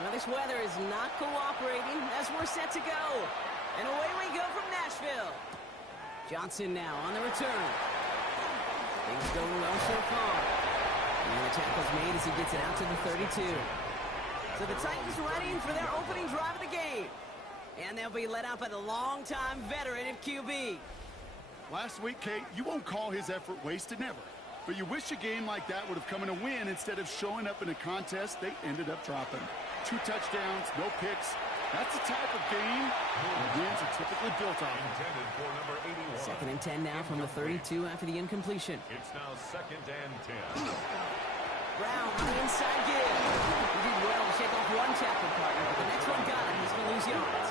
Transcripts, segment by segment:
Well, this weather is not cooperating as we're set to go. And away we go from Nashville. Johnson now on the return. Things going well so far. And the tackle's made as he gets it out to the 32. So the Titans ready for their opening drive of the game. And they'll be led out by the longtime veteran at QB. Last week, Kate, you won't call his effort wasted, never. But you wish a game like that would have come in a win instead of showing up in a contest they ended up dropping. 2 touchdowns, no picks. That's the type of game where wins are typically built on. Intended for number 81. 2nd and 10 now from the 32 after the incompletion. It's now 2nd and 10. Brown on the inside give. He did well to shake off one tackle partner, but the next one got him. He's going to lose yards.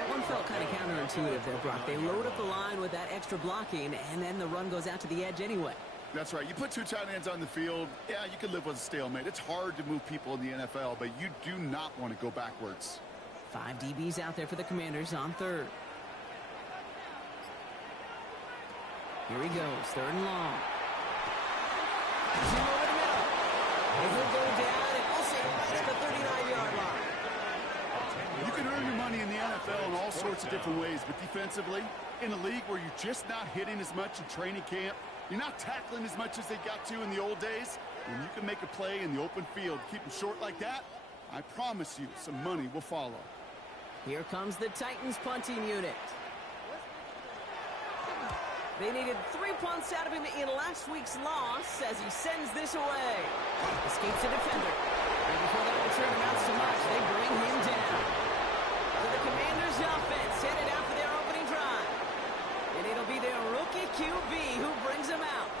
That one felt kind of counterintuitive there, Brock. They load up the line with that extra blocking, and then the run goes out to the edge anyway. That's right. You put 2 tight ends on the field, yeah, you can live with a stalemate. It's hard to move people in the NFL, but you do not want to go backwards. 5 DBs out there for the Commanders on 3rd. Here he goes, 3rd and long. Two over the middle. And he'll go down, and we'll say right at the 39-yard line. You can earn your money in the NFL in all sorts of different ways, but defensively, in a league where you're just not hitting as much in training camp, you're not tackling as much as they got to in the old days, when you can make a play in the open field, keep them short like that, I promise you some money will follow. Here comes the Titans punting unit. They needed 3 punts out of him in last week's loss as he sends this away. Escapes a defender. And before that return amounts to much, they bring him down. So the Commanders' offense headed out for their opening drive. And it'll be their rookie QB who brings them out.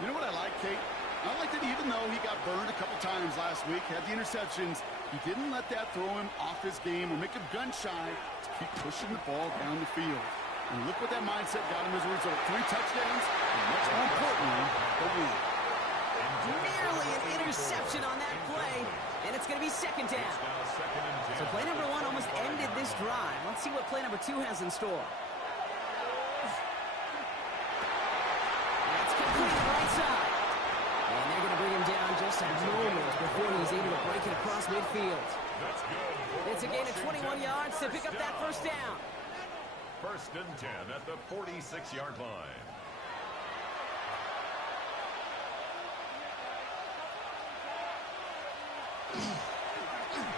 You know what I like, Kate? I like that even though he got burned a couple times last week, had the interceptions, he didn't let that throw him off his game or make him gun-shy to keep pushing the ball down the field. And look what that mindset got him as a result. 3 touchdowns, and much more importantly, a win. Nearly an interception on that play, and it's going to be 2nd down. So play number 1 almost ended this drive. Let's see what play number 2 has in store. That's completed right side. And they're going to bring him down just a moment before he's able to break it across midfield. It's a gain of 21 yards to pick up that 1st down. 1st and 10 at the 46-yard line.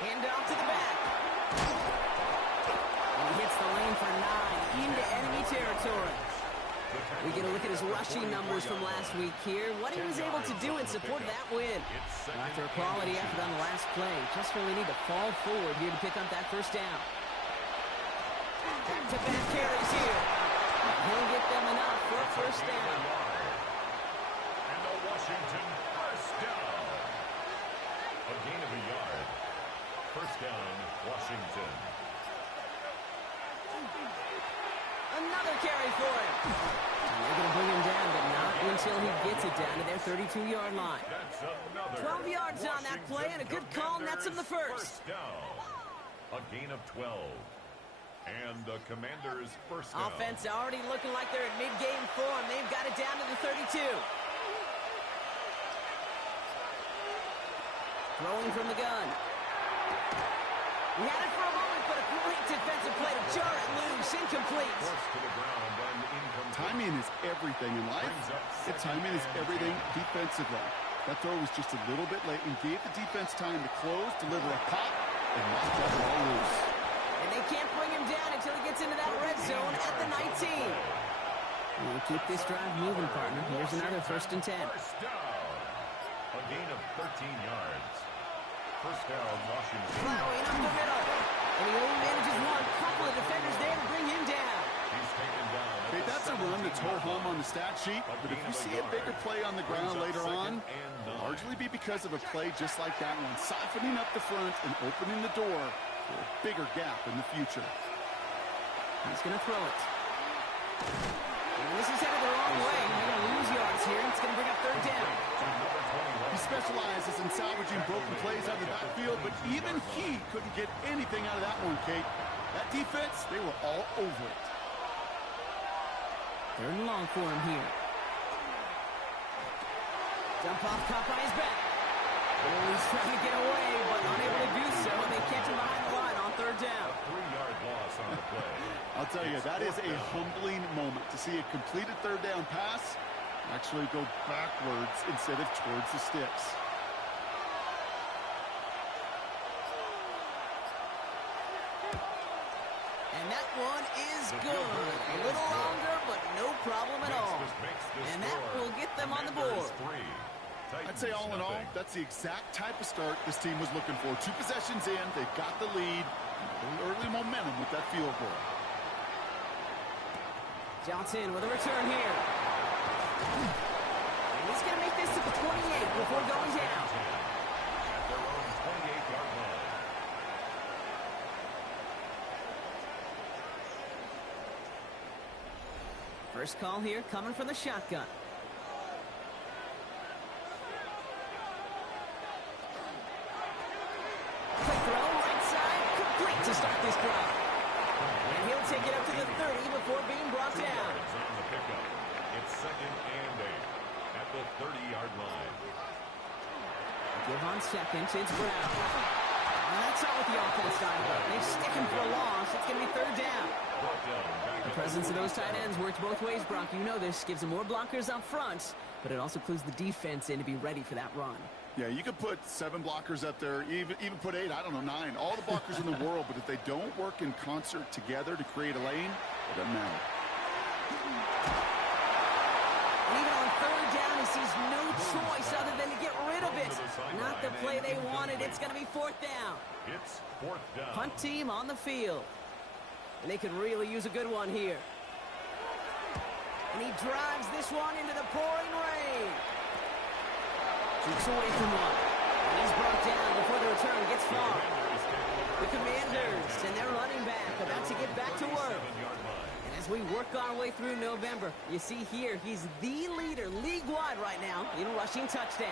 Hand off to the back. And he hits the lane for 9 into enemy territory. We get a look at his rushing numbers from last week here. What he was able to do in support of that win. After a quality effort on the last play, just really need to fall forward here to pick up that 1st down. Back-to-back carries here. He'll get them enough for a 1st down. And the Washington 1st down. A gain of a yard. 1st down, Washington. Another carry for him. And they're going to bring him down, but not until he gets it down to their 32-yard line. 12 yards on that play, and a good call nets him the 1st. Down. A gain of 12. And the Commanders' 1st down. Offense already looking like they're in mid-game form. They've got it down to the 32. Throwing from the gun. He had it for a moment, but a great defensive play to jar it loose. Incomplete. Forced to the ground and incomplete. Timing is everything in life. The timing is everything defensively. That throw was just a little bit late and gave the defense time to close, deliver a pop, and knock that ball loose. And they can't bring him down until he gets into that red zone at the 19. We'll keep this drive moving, partner. Here's another 1st and 10. 1st down. A gain of 13 yards. 1st down, Washington. Plowing up the middle. And he only manages one. Couple of defenders there to bring him down. He's taken down. Okay, that's a run that's whole home on the stat sheet, but if you see a bigger play on the ground later on, it'll largely be because of a play just like that one, softening up the front and opening the door for a bigger gap in the future. He's going to throw it. And this is headed the wrong way. They're going to lose yards here. It's going to bring up 3rd down. He specializes in salvaging broken plays out of the backfield, but even he couldn't get anything out of that one, Kate. That defense, they were all over it. 3rd and long for him here. Dump off, caught by his back. Oh, he's trying to get away, but unable to do so. They catch him behind the line on third down. A 3-yard loss on the play. I'll tell you, that is a humbling moment to see a completed third down pass actually go backwards instead of towards the sticks. And that one is good. A little longer, but no problem at all. And that will get them on the board. I'd say all in all, that's the exact type of start this team was looking for. 2 possessions in, they've got the lead. Early momentum with that field goal. Johnson with a return here. And he's going to make this to the 28 before going down. At their own 28-yard line. First call here coming from the shotgun. Quick throw, right side, complete to start this drive. And he'll take it up to the 30 before being brought down. Yards on the pickup. It's 2nd and 8 at the 30-yard line. Give on second, it's Brown. And that's not what the offense dialed up. They stick him for a loss. It's going to be third down. The presence of those tight ends works both ways, Brock. You know this. Gives them more blockers up front, but it also clues the defense in to be ready for that run. Yeah, you could put 7 blockers up there, even put 8, I don't know, 9. All the blockers in the world, but if they don't work in concert together to create a lane, it doesn't matter. And even on third down, he sees no choice other than to get rid of it. Not the play they wanted. It's going to be 4th down. It's 4th down. Punt team on the field. And they could really use a good one here. And he drives this one into the pouring rain. Keeps away from one. And he's brought down before the return gets far. The Commanders and their running back about to get back to work. And as we work our way through November, you see here, he's the leader league-wide right now in rushing touchdowns.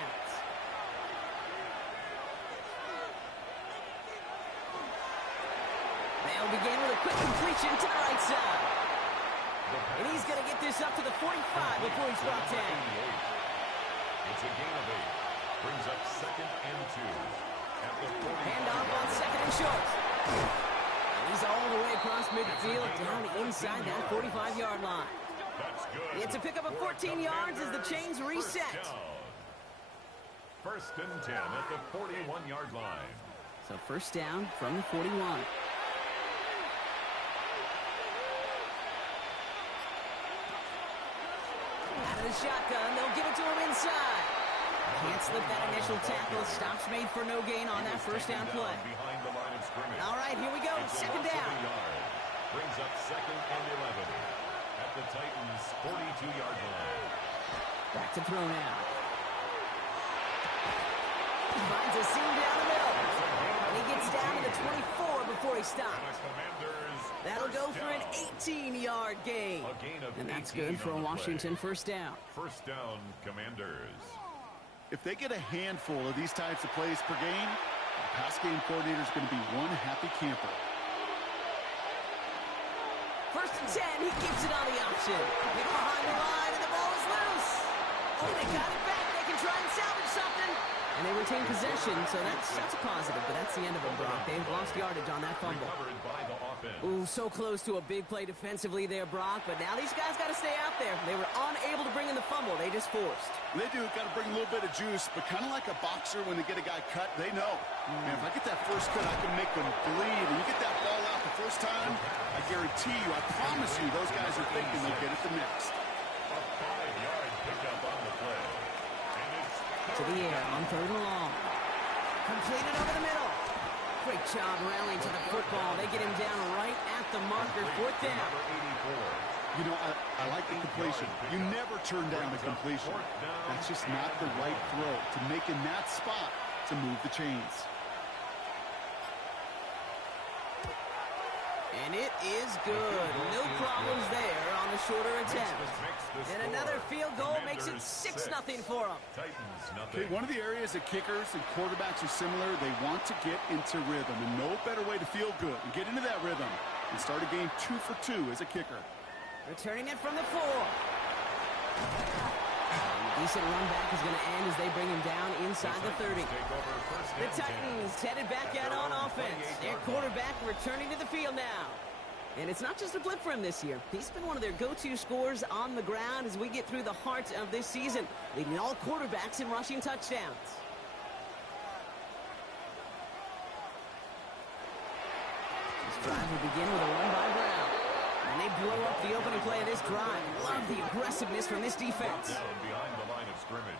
They'll begin with a quick completion to the right side. And he's going to get this up to the 45 before he's brought down. It's a gain of 8. Brings up 2nd and 2. At the 45. Handoff on 2nd and short. And he's all the way across midfield down inside that 45-yard line. That's good. It's a pickup of 14 yards as the chains reset. 1st and 10 at the 41-yard line. So first down from the 41. Out of the shotgun, they'll give it to him inside. Can't slip that initial tackle. Stops made for no gain on that first down play. Behind the line of scrimmage. All right, here we go. Second down. Brings up 2nd and 11 at the Titans' 42-yard line. Back to throw now. Finds a seam down the middle. And he gets down to the 24 before he stops. That'll go for an 18-yard gain. And that's good for a Washington first down. First down, Commanders. If they get a handful of these types of plays per game, the pass game coordinator is going to be one happy camper. 1st and 10, he keeps it on the option. Get behind the line, and the ball is loose. Oh, they got it back. They can try and salvage something. And they retain possession, so that's a positive, but that's the end of it, Brock. They've lost yardage on that fumble. Recovered by the offense. Ooh, so close to a big play defensively there, Brock, but now these guys got to stay out there. They were unable to bring in the fumble. They just forced. They do, got to bring a little bit of juice, but kind of like a boxer when they get a guy cut, they know. Man, if I get that first cut, I can make them bleed. And you get that ball out the first time, I guarantee you, I promise you, those guys are thinking they'll get it the next. A 5-yard pickup on the play. And it's To the air on third and long. Completed over the middle. Great job rallying to the football. They get him down right at the marker. 4th down. You know, I like the completion. You never turn down a completion. That's just not the right throw to make in that spot to move the chains. And it is good. No problems there on the shorter attempt. And another field goal makes it 6-0 for them. Titans Okay, one of the areas that kickers and quarterbacks are similar, they want to get into rhythm. And no better way to feel good and get into that rhythm and start a game 2 for 2 as a kicker. Returning it from the 4. Decent run back is going to end as they bring him down inside the 30. The Titans headed back out on offense. Their quarterback returning to the field now. And it's not just a blip for him this year. He's been one of their go-to scorers on the ground as we get through the heart of this season, leading all quarterbacks in rushing touchdowns. This drive will begin with a run by Brown. And they blow up the opening play of this drive. Love the aggressiveness from this defense.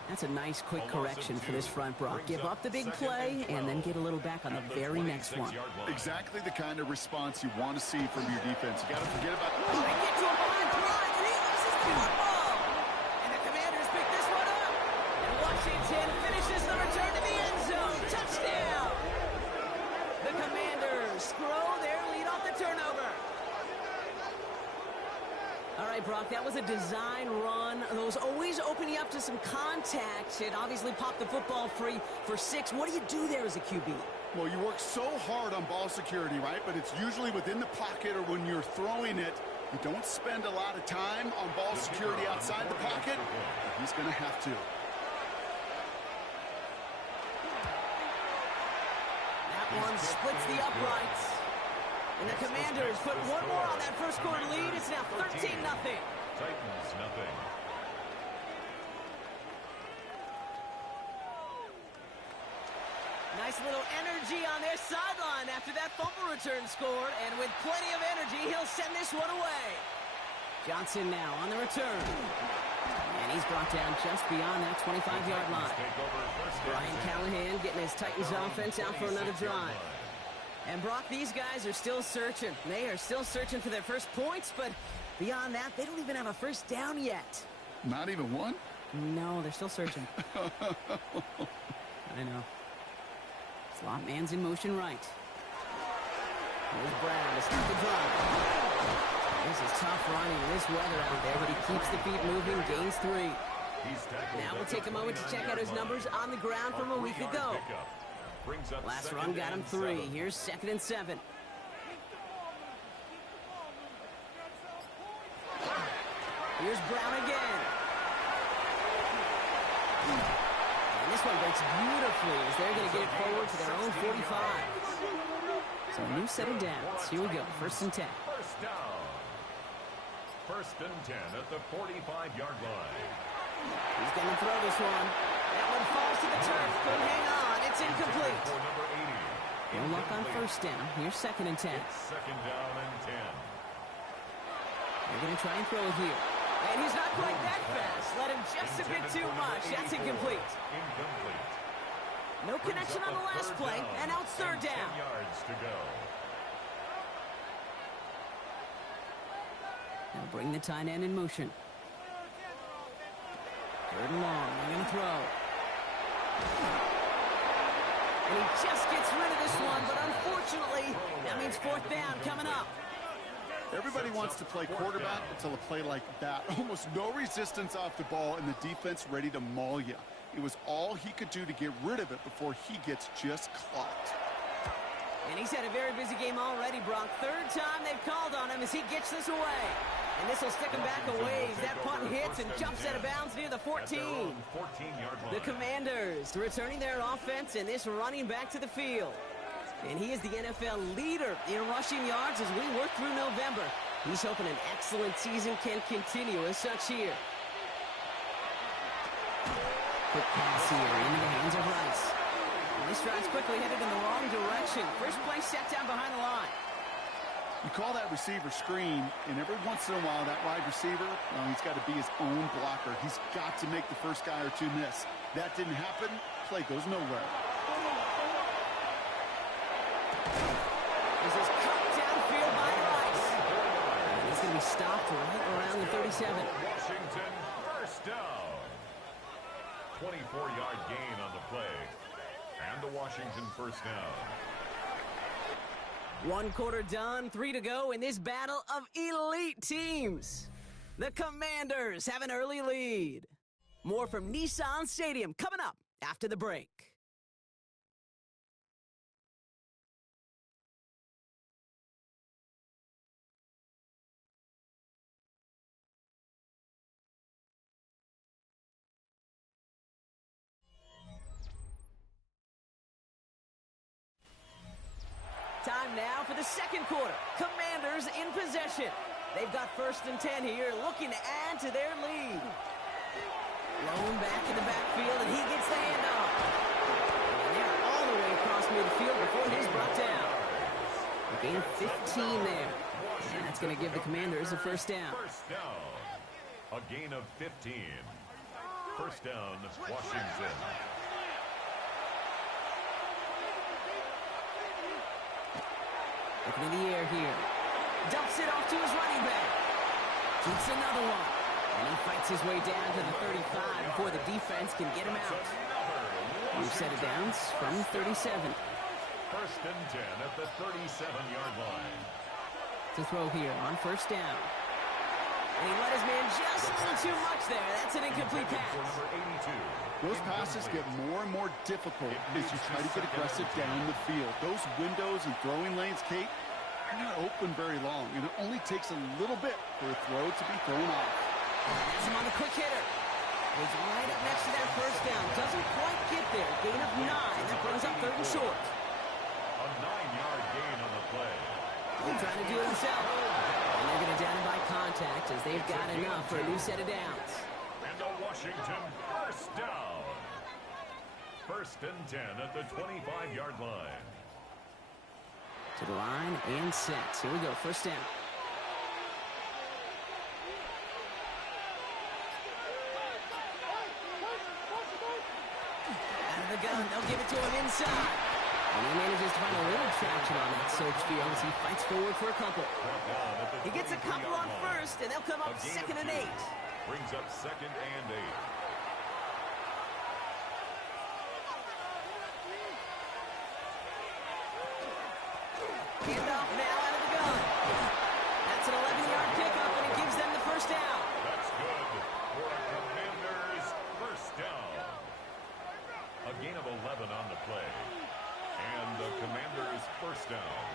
That's a nice quick correction for this front, Brock. Give up the big play and then get a little back on the very next one. Exactly the kind of response you want to see from your defense. You got to forget about... They get to a line drive, and he loses the football. And the Commanders pick this one up. And Washington finishes the return to the end zone. Touchdown. The Commanders grow their lead off the turnover. All right, Brock, that was a design run. Those always open you up to some contact. It obviously popped the football free for 6. What do you do there as a QB? Well, you work so hard on ball security, right? But it's usually within the pocket or when you're throwing it. You don't spend a lot of time on ball security outside the pocket. He's going to have to. That one splits the uprights. And the Commanders put one more on that first quarter lead. It's now 13-0. Titans, nothing. Nice little energy on their sideline after that fumble return scored. And with plenty of energy, he'll send this one away. Johnson now on the return. And he's brought down just beyond that 25-yard line. Brian Callahan getting his Titans offense out for another drive. And, Brock, these guys are still searching. They are still searching for their first points, but beyond that, they don't even have a first down yet. Not even one? No, they're still searching. I know. Slot man's in motion right. Here's Brown to start the drive. This is tough running in this weather out there, but he keeps the feet moving, gains 3. Now we'll take a moment to check out his numbers on the ground from a week ago. Last run got him 3. Here's 2nd and 7. Here's Brown again. And this one breaks beautifully as they're going to get it forward to their own 45. So a new set of downs. Here we go. 1st and 10. First down. 1st and 10 at the 45-yard line. He's going to throw this one. That one falls to the turf. Couldn't hang on. It's incomplete. No luck on 1st down. Here's 2nd and 10. It's 2nd down and 10. They're going to try and throw it here. And he's not quite that fast. Let him just a bit too much. That's incomplete. No connection on the last play. And now it's 3rd down. 10 yards to go. Now bring the tight end in motion. 3rd and long. They're going to throw. And he just gets rid of this one, but unfortunately, that means 4th down coming up. Everybody wants to play quarterback until a play like that. Almost no resistance off the ball and the defense ready to maul you. It was all he could do to get rid of it before he gets just clocked. And he's had a very busy game already, Brock. 3rd time they've called on him as he gets this away. And this will stick him back a ways. That punt hits and jumps out of bounds near the 14. The Commanders returning their offense and this running back to the field. And he is the NFL leader in rushing yards as we work through November. He's hoping an excellent season can continue as such here. Quick pass here into the hands of Rice. And this drive's quickly headed in the wrong direction. First play set down behind the line. You call that receiver screen, and every once in a while, that wide receiver, well, he's got to be his own blocker. He's got to make the first guy or two miss. That didn't happen. Play goes nowhere. This is cut downfield by Rice. And he's going to be stopped right around the 37. Washington, first down. 24-yard gain on the play. And the Washington first down. 1 quarter done, 3 to go in this battle of elite teams. The Commanders have an early lead. More from Nissan Stadium coming up after the break. the second quarter. Commanders in possession. They've got 1st and 10 here, looking to add to their lead. Lone back in the backfield, and he gets the handoff. And they're all the way across midfield before he's brought down. A gain of 15 there. And that's going to give the Commanders a 1st down. First down. A gain of 15. 1st down, Washington. Looking in the air here. Dumps it off to his running back. Shoots another one. And he fights his way down to the 35 before the defense can get him out. New set of downs from 37. 1st and 10 at the 37-yard line. To throw here on 1st down. And he let his man just a little too much there. That's an incomplete pass. Number 82. Those passes get more and more difficult as you try to get aggressive down the field. Those windows and throwing lanes, Kate, are not open very long, and it only takes a little bit for a throw to be thrown off. That's him on the quick hitter. He's right up next to that 1st down. Doesn't quite get there. Gain of 9. That brings up 3rd and short. A 9-yard gain on the play. He's trying to do it himself. And they're going to down him by contact as they've got enough for a new set of downs. And a Washington 1st down. 1st and 10 at the 25-yard line. To the line and set. Here we go. 1st down. Out of the gun. They'll give it to him inside. And he manages to find a little traction on that search field as he fights forward for a couple. He gets a couple on 1st, and they'll come up 2nd and 8. Brings up 2nd and 8. Handoff now out of the gun. That's an 11-yard pickup, and it gives them the 1st down. That's good for a Commanders 1st down. A gain of 11 on the play. And the Commanders 1st down.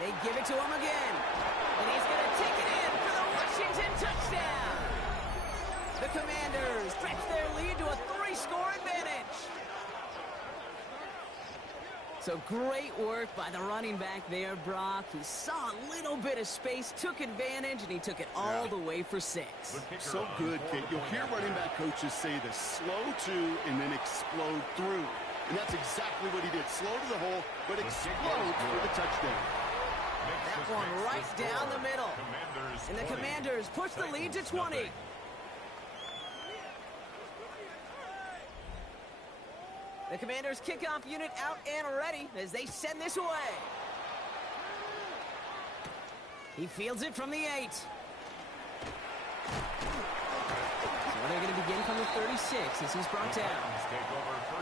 They give it to him again. And he's going to take it in for the Washington touchdown. The Commanders stretch their lead to a 3-score advantage. So great work by the running back there, Brock. He saw a little bit of space, took advantage, and he took it all the way for 6. So good, Kate. You'll hear running back coaches say this: slow to and then explode through. And that's exactly what he did. Slow to the hole, but explode for the touchdown. That one right down the middle. And the Commanders push the lead to 20. The Commanders kickoff unit out and ready as they send this away. He fields it from the 8. So they're going to begin from the 36 as he's brought down.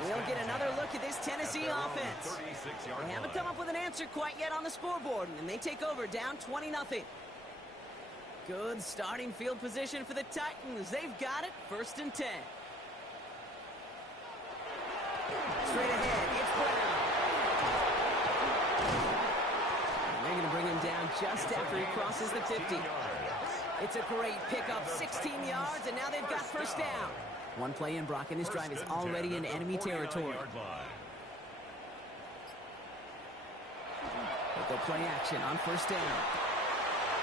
We'll get another look at this Tennessee offense. They haven't come up with an answer quite yet on the scoreboard, and they take over down 20-0. Good starting field position for the Titans. They've got it, 1st and 10. Straight ahead, it's Brown. And they're going to bring him down just after he crosses the 50. It's a great pickup, 16 yards, and now they've got 1st down. One play in, Brock, and his drive is already in enemy territory. They'll go play action on 1st down.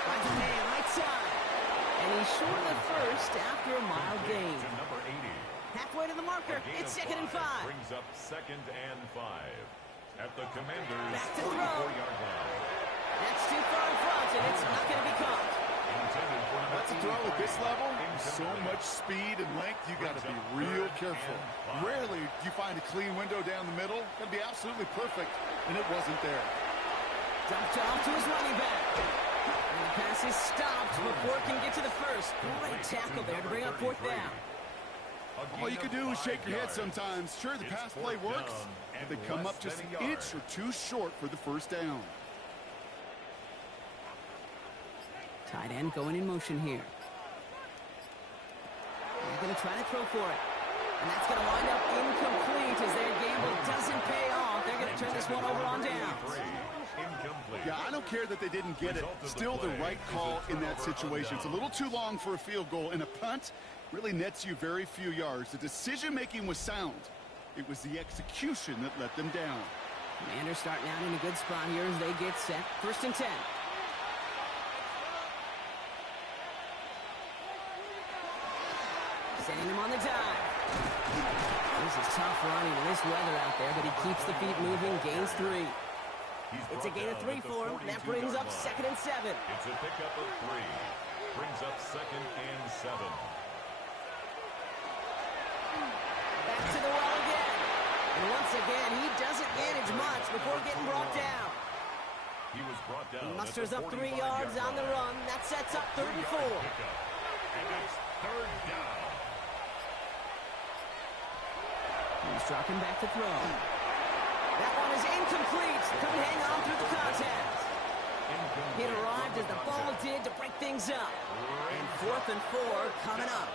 Finds a man right side. And he's short of the 1st after a mild gain. Halfway to the marker, it's 2nd and 5. Brings up 2nd and 5 at the Commanders' Back to throw. 44-yard line. That's too far in front, and it's not going to be caught. That's a throw at this level. So much speed and length, you got to be real careful. Rarely do you find a clean window down the middle. That'd be absolutely perfect, and it wasn't there. Dumped off to his running back. And the pass is stopped before it can get to the 1st. Great tackle there to bring up 4th down. All you can do is shake your head sometimes. Sure, the pass play works, but they come up just an inch or two short for the 1st down. Tight end going in motion here. They're going to try to throw for it. And that's going to wind up incomplete as their gamble doesn't pay off. They're going to turn this one over on downs. Yeah, I don't care that they didn't get it. Still the right call in that situation. It's a little too long for a field goal, and a punt really nets you very few yards. The decision-making was sound. It was the execution that let them down. Commanders starting out in a good spot here as they get set. 1st and 10. Sending him on the dive. This is tough running in this weather out there, but he keeps the feet moving, gains 3. It's a gain of 3 for him. That brings up 2nd and 7. It's a pickup of 3. Brings up 2nd and 7. Back to the well again. And once again, he doesn't manage much before getting brought down. He was brought down. He musters up 3 yards on the run. That sets up 3rd and 4. And it's 3rd down. He's dropping back to throw. That one is incomplete. Couldn't hang on through the contest. It arrived as the ball did to break things up. And 4th and 4 coming up.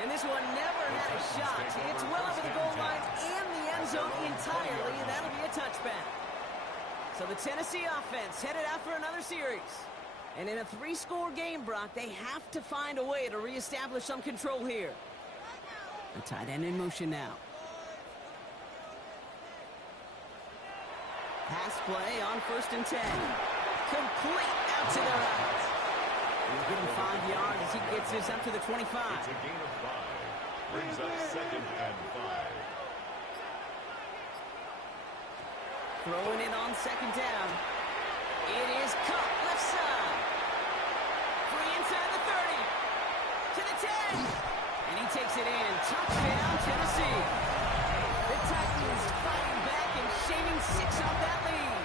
And this one never had a shot. It's well over the goal line and the end zone entirely, and that'll be a touchback. So the Tennessee offense headed out for another series. And in a 3-score game, Brock, they have to find a way to reestablish some control here. The tight end in motion now. Pass play on 1st and 10. Complete out to the right. He's getting 5 yards as he gets this up to the 25. It's a gain of 5. Brings up 2nd and 5. Throwing it on 2nd down. It is caught left side. Free inside the 30. To the 10. And he takes it in. Touchdown, Tennessee. The Titans fighting back and shaving 6 off that lead.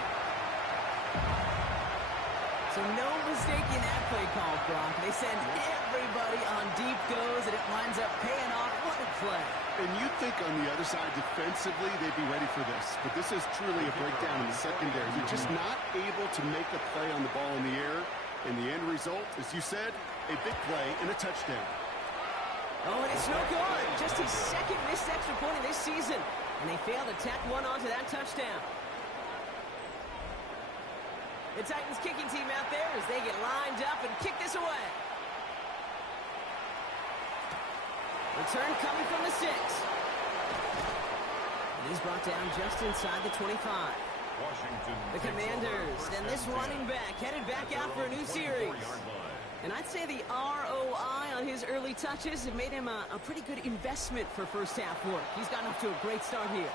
So no mistake in that play call, Brock. They send everybody on deep goes, and it winds up paying off. What a play. And you'd think on the other side, defensively, they'd be ready for this. But this is truly a breakdown in the secondary. You're just not able to make a play on the ball in the air. And the end result, as you said, a big play and a touchdown. Oh, and it's no good. Just his 2nd missed extra point of this season. And they failed to tack one onto that touchdown. The Titans kicking team out there as they get lined up and kick this away. Return coming from the 6. And he's brought down just inside the 25. Washington. The Commanders and this running back headed back out for a new series. And I'd say the ROI on his early touches have made him a pretty good investment for first half work. He's gotten off to a great start here.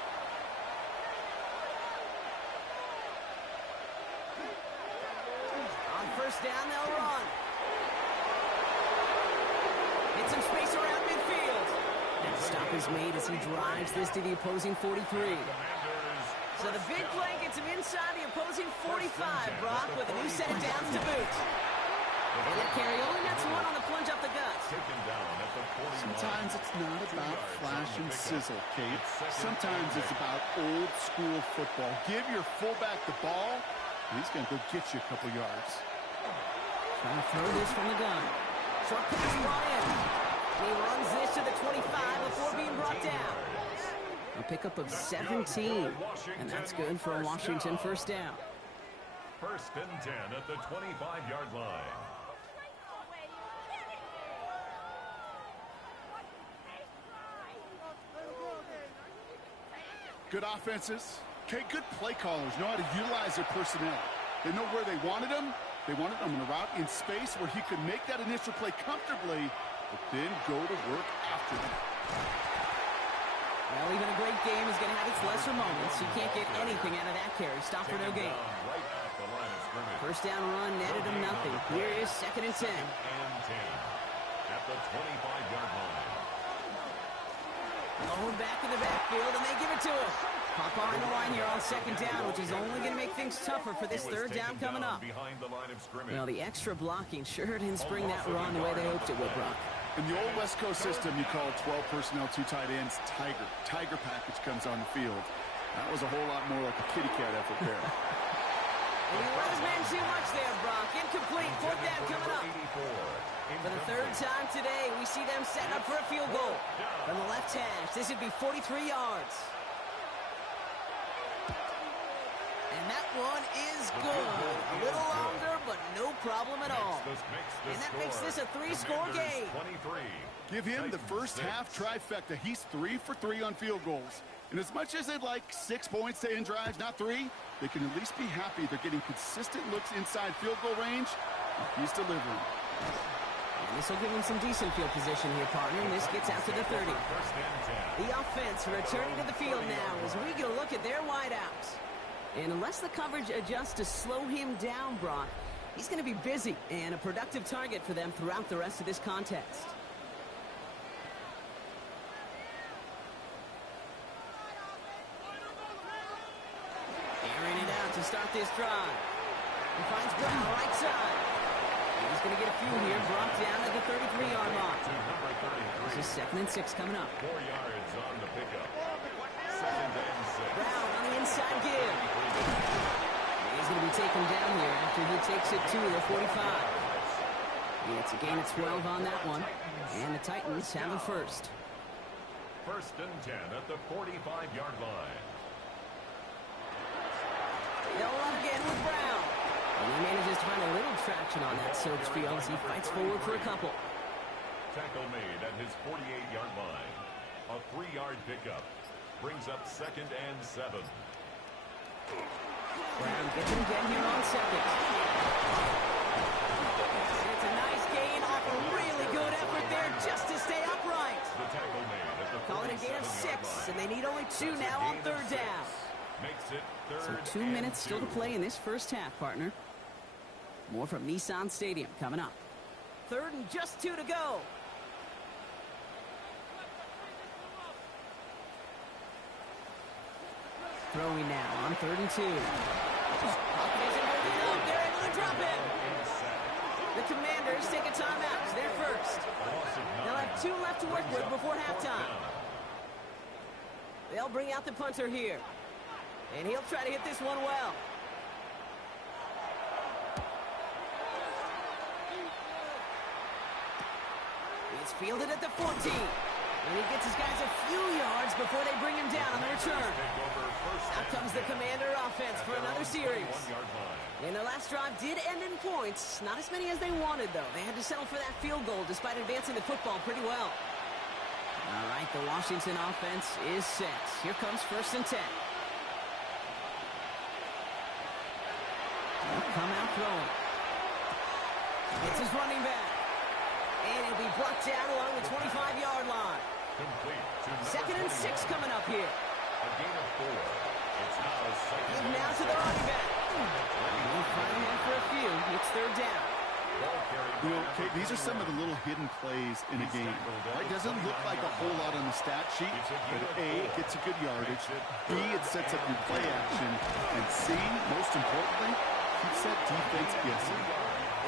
On 1st down, they'll run. Get some space around midfield. And the stop is made as he drives this to the opposing 43. So the big play gets him inside the opposing 45, Brock, with a new set of downs to boot. And that carry only gets 1 on the plunge up the gut. Sometimes it's not about flash and sizzle, Kate. Sometimes it's about old school football. Give your fullback the ball, and he's going to go get you a couple yards. Trying to throw this from the gun. Short pass brought in. He runs this to the 25 before being brought down. A pickup of 17, and that's good for a Washington 1st down. 1st and 10 at the 25-yard line. Good offenses. Okay, good play callers know how to utilize their personnel. They know where they wanted him. They wanted him in a route in space where he could make that initial play comfortably, but then go to work after them. Well, even a great game is going to have its lesser moments. You can't get anything out of that carry. Stop for no gain. Right at the line of scrimmage. 1st down run netted him nothing. Here is 2nd and 10. And 10 at the 25-yard line. Going back in the backfield, and they give it to him. Pop on the line here on 2nd down, which is only going to make things tougher for this 3rd down coming up. Behind the line of scrimmage. Well, the extra blocking sure didn't spring that run the way they hoped it would, Brock. In the old West Coast system, you call 12 personnel, 2 tight ends, Tiger. Tiger package comes on the field. That was a whole lot more like a kitty cat effort there. And he let his man too much there, Brock. Incomplete. 4th down coming up. For the 3rd time today, we see them setting up for a field goal. From the left hash, this would be 43 yards. And that one is good. A little longer, but no problem it all. And that makes this a 3-score game. Give him the first half trifecta. He's 3 for 3 on field goals. And as much as they'd like 6 points to end drives, not 3, they can at least be happy they're getting consistent looks inside field goal range. He's delivering. And this will give him some decent field position here, partner, and this gets out to the 30. The offense returning to the field now as we get a look at their wideouts. And unless the coverage adjusts to slow him down, Brock, he's going to be busy and a productive target for them throughout the rest of this contest. Airing it out to start this drive. He finds Brown right side. He's going to get a few here, brought down at the 33-yard line. This is 2nd and 6 coming up. 4 yards on the pickup. 2nd and 6. Brown on the inside give. He's going to be taken down here after he takes it to the 45. It's a gain of 12 on that one. And the Titans have the first. 1st and 10 at the 45-yard line. They'll run again with Brown. And he manages to find a little traction on that search field as he fights forward for a couple. Tackle made at his 48-yard line. A 3-yard pickup. Brings up 2nd and 7. Brown gets him again here on 2nd. It's a nice gain off a really good effort there just to stay upright. The tackle made at the Call it a gain of 6, and they need only 2 now on 3rd down. Makes it 3rd So 2 minutes still to play in this first half, partner. More from Nissan Stadium coming up. 3rd and just 2 to go. Throwing now on 3rd and 2. They're able to drop it. The Commanders take a timeout. They're first. They'll have 2 left to work with before halftime. They'll bring out the punter here. And he'll try to hit this one well. It's fielded at the 14. And he gets his guys a few yards before they bring him down on the return. Out comes the Commander offense for another series. And their last drive did end in points. Not as many as they wanted, though. They had to settle for that field goal despite advancing the football pretty well. All right, the Washington offense is set. Here comes 1st and 10. He'll come out throwing. It's his running back. And he'll be brought down along the 25-yard line. 2nd and 6 coming up here. A gain of 4. It's now to the running back. We'll find him for a few. It's 3rd down. You know, Kate, these are some of the little hidden plays in a game. It doesn't look like a whole lot on the stat sheet, but A, it gets a good yardage. B, it sets up your play action. And C, most importantly, keeps that defense guessing.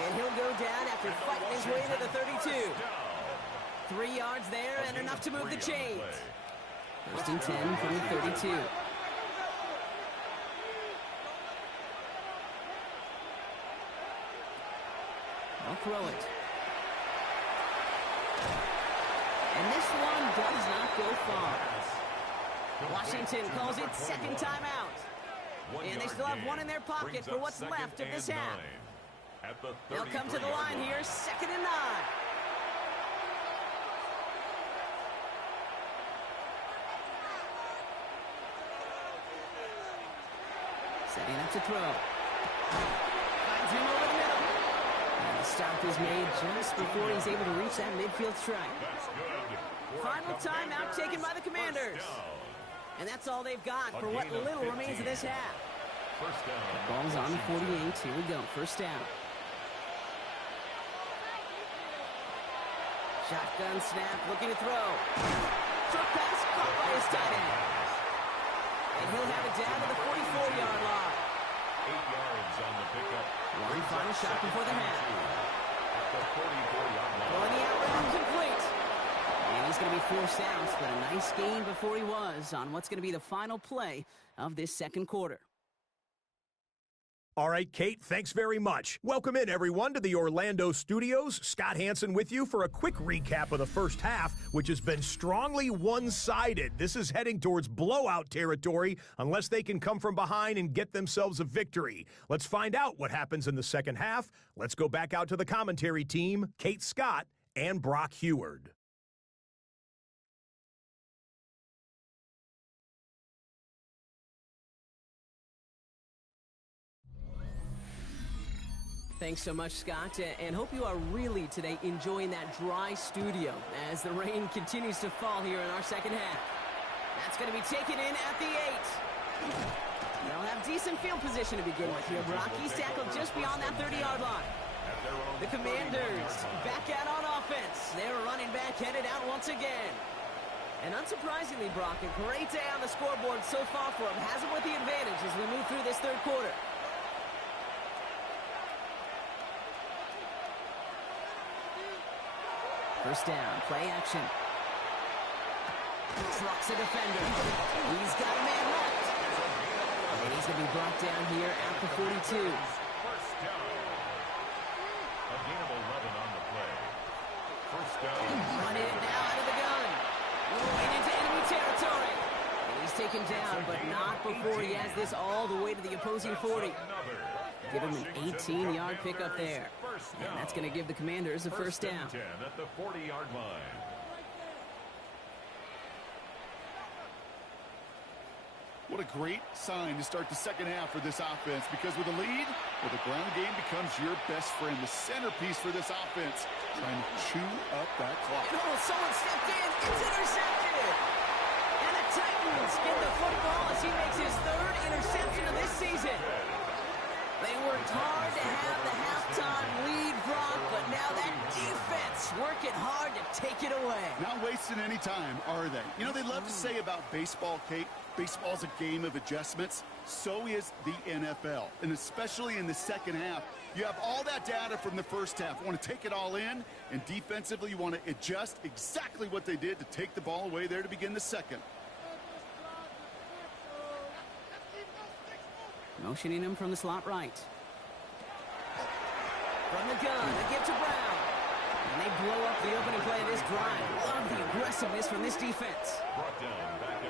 And he'll go down after fighting his way to the 32. 3 yards there and enough to move the chains. 1st and 10 from the 32. They'll throw it. And this one does not go far. Washington calls it 2nd timeout. And they still have 1 in their pocket for what's left of this half. They'll come to the line here, 2nd and 9. Setting up to throw. Finds him over the middle. And the stop is made just before he's able to reach that midfield strike. Final timeout taken by the Commanders. And that's all they've got for what little remains of this half. The ball's on the 48. Here we go. 1st down. Shotgun snap, looking to throw. Short pass caught by his tight end. And he'll have it down to the 44-yard line. 8 yards on the pickup. One final shot before the half. At the 44-yard line. Throwing the out route complete. And he's going to be forced out, but a nice gain before he was on what's going to be the final play of this 2nd quarter. All right, Kate, thanks very much. Welcome in, everyone, to the Orlando studios. Scott Hansen with you for a quick recap of the first half, which has been strongly one-sided. This is heading towards blowout territory unless they can come from behind and get themselves a victory. Let's find out what happens in the second half. Let's go back out to the commentary team, Kate Scott and Brock Heward. Thanks so much, Scott, and hope you are really today enjoying that dry studio as the rain continues to fall here in our second half. That's going to be taken in at the 8. They'll have decent field position to begin with here. Brock, he's tackled just beyond that 30-yard line. The Commanders back out on offense. They're running back headed out once again. And unsurprisingly, Brock, a great day on the scoreboard so far for him. Has him with the advantage as we move through this third quarter. First down, play action. Trucks a defender. He's got a man left. And he's going to be brought down here at the 42. First down. A gain of 11 on the play. First down. Running it now out of the gun. Going into enemy territory. And he's taken down, but not before he has this all the way to the opposing 40. Give him an 18-yard pickup there. And that's going to give the Commanders a first down. 10 at the 40-yard line. What a great sign to start the second half for this offense, because with a lead, well, the ground game becomes your best friend, the centerpiece for this offense, trying to chew up that clock. And someone stepped in. It's intercepted. And the Titans get the football as he makes his third interception of this season. They worked hard to have the halftime lead, Brock, but now that defense working hard to take it away. Not wasting any time, are they? You know, they love to say about baseball, Kate, baseball's a game of adjustments. So is the NFL, and especially in the second half. You have all that data from the first half. You want to take it all in, and defensively you want to adjust exactly what they did to take the ball away there to begin the second. Motioning him from the slot right. From the gun, they give to Brown. And they blow up the opening play of this drive. Love the aggressiveness from this defense.